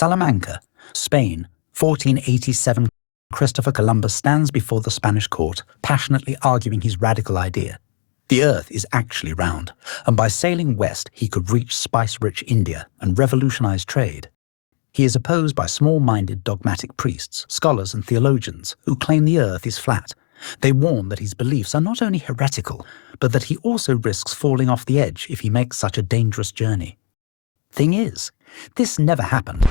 Salamanca, Spain, 1487. Christopher Columbus stands before the Spanish court, passionately arguing his radical idea. The Earth is actually round, and by sailing west he could reach spice-rich India and revolutionize trade. He is opposed by small-minded dogmatic priests, scholars and theologians who claim the Earth is flat. They warn that his beliefs are not only heretical, but that he also risks falling off the edge if he makes such a dangerous journey. Thing is, this never happened.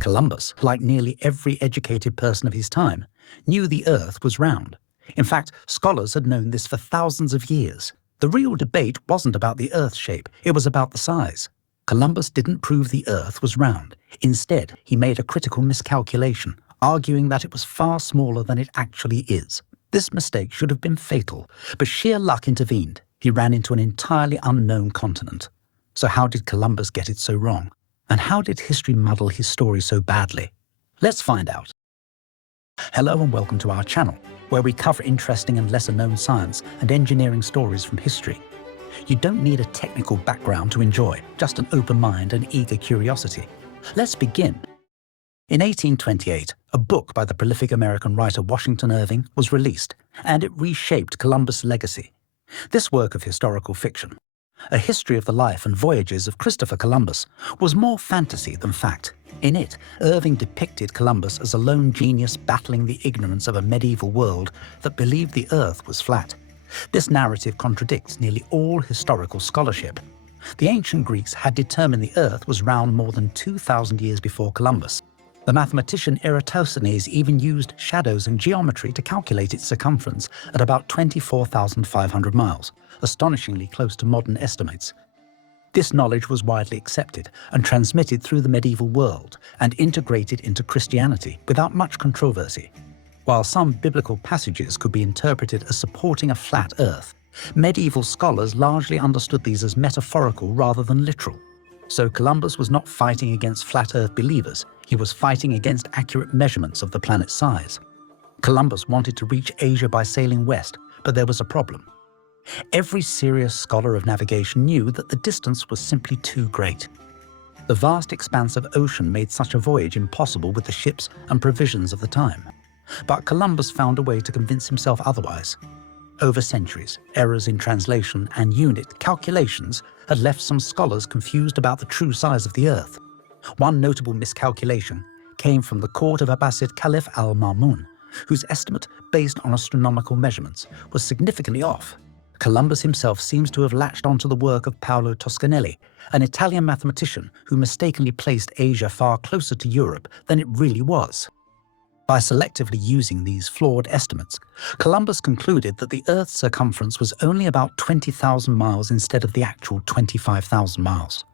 Columbus, like nearly every educated person of his time, knew the Earth was round. In fact, scholars had known this for thousands of years. The real debate wasn't about the Earth's shape, it was about the size. Columbus didn't prove the Earth was round. Instead, he made a critical miscalculation, arguing that it was far smaller than it actually is. This mistake should have been fatal, but sheer luck intervened. He ran into an entirely unknown continent. So how did Columbus get it so wrong? And how did history muddle his story so badly? Let's find out. Hello and welcome to our channel, where we cover interesting and lesser-known science and engineering stories from history. You don't need a technical background to enjoy, just an open mind and eager curiosity. Let's begin. In 1828, a book by the prolific American writer Washington Irving was released, and it reshaped Columbus' legacy. This work of historical fiction, A History of the Life and Voyages of Christopher Columbus, was more fantasy than fact. In it, Irving depicted Columbus as a lone genius battling the ignorance of a medieval world that believed the Earth was flat. This narrative contradicts nearly all historical scholarship. The ancient Greeks had determined the Earth was round more than 2,000 years before Columbus. The mathematician Eratosthenes even used shadows and geometry to calculate its circumference at about 24,500 miles, astonishingly close to modern estimates. This knowledge was widely accepted and transmitted through the medieval world and integrated into Christianity without much controversy. While some biblical passages could be interpreted as supporting a flat Earth, medieval scholars largely understood these as metaphorical rather than literal. So Columbus was not fighting against flat Earth believers, he was fighting against accurate measurements of the planet's size. Columbus wanted to reach Asia by sailing west, but there was a problem. Every serious scholar of navigation knew that the distance was simply too great. The vast expanse of ocean made such a voyage impossible with the ships and provisions of the time. But Columbus found a way to convince himself otherwise. Over centuries, errors in translation and unit calculations had left some scholars confused about the true size of the Earth. One notable miscalculation came from the court of Abbasid Caliph al-Ma'mun, whose estimate, based on astronomical measurements, was significantly off. Columbus himself seems to have latched onto the work of Paolo Toscanelli, an Italian mathematician who mistakenly placed Asia far closer to Europe than it really was. By selectively using these flawed estimates, Columbus concluded that the Earth's circumference was only about 20,000 miles instead of the actual 25,000 miles.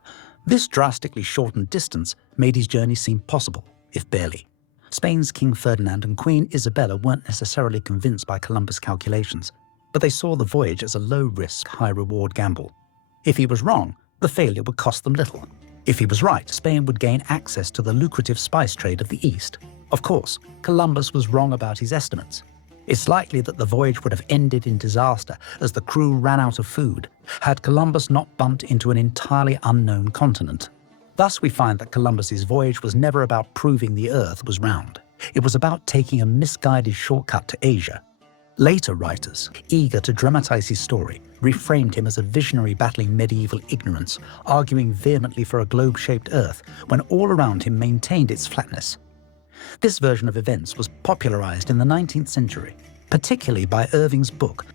This drastically shortened distance made his journey seem possible, if barely. Spain's King Ferdinand and Queen Isabella weren't necessarily convinced by Columbus' calculations, but they saw the voyage as a low-risk, high-reward gamble. If he was wrong, the failure would cost them little. If he was right, Spain would gain access to the lucrative spice trade of the East. Of course, Columbus was wrong about his estimates. It's likely that the voyage would have ended in disaster as the crew ran out of food, had Columbus not bumped into an entirely unknown continent. Thus we find that Columbus's voyage was never about proving the Earth was round. It was about taking a misguided shortcut to Asia. Later writers, eager to dramatize his story, reframed him as a visionary battling medieval ignorance, arguing vehemently for a globe-shaped Earth when all around him maintained its flatness. This version of events was popularized in the 19th century, particularly by Irving's book,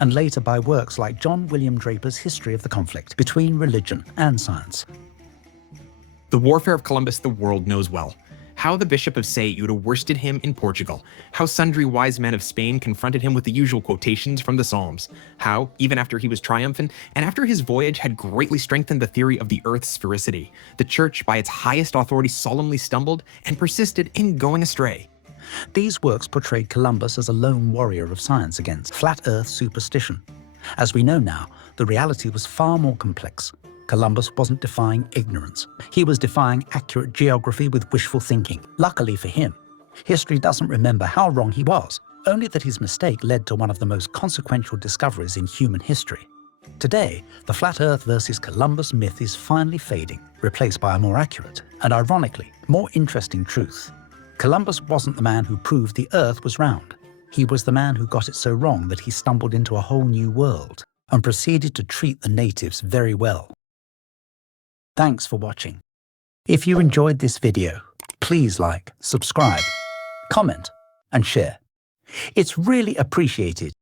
and later by works like John William Draper's History of the Conflict between Religion and Science. The warfare of Columbus the world knows well. How the Bishop of Ceuta worsted him in Portugal. How sundry wise men of Spain confronted him with the usual quotations from the Psalms. How, even after he was triumphant, and after his voyage had greatly strengthened the theory of the Earth's sphericity, the Church, by its highest authority, solemnly stumbled and persisted in going astray. These works portrayed Columbus as a lone warrior of science against flat Earth superstition. As we know now, the reality was far more complex. Columbus wasn't defying ignorance. He was defying accurate geography with wishful thinking. Luckily for him, history doesn't remember how wrong he was, only that his mistake led to one of the most consequential discoveries in human history. Today, the flat Earth versus Columbus myth is finally fading, replaced by a more accurate and, ironically, more interesting truth. Columbus wasn't the man who proved the Earth was round. He was the man who got it so wrong that he stumbled into a whole new world and proceeded to treat the natives very well. Thanks for watching. If you enjoyed this video, please like, subscribe, comment, and share. It's really appreciated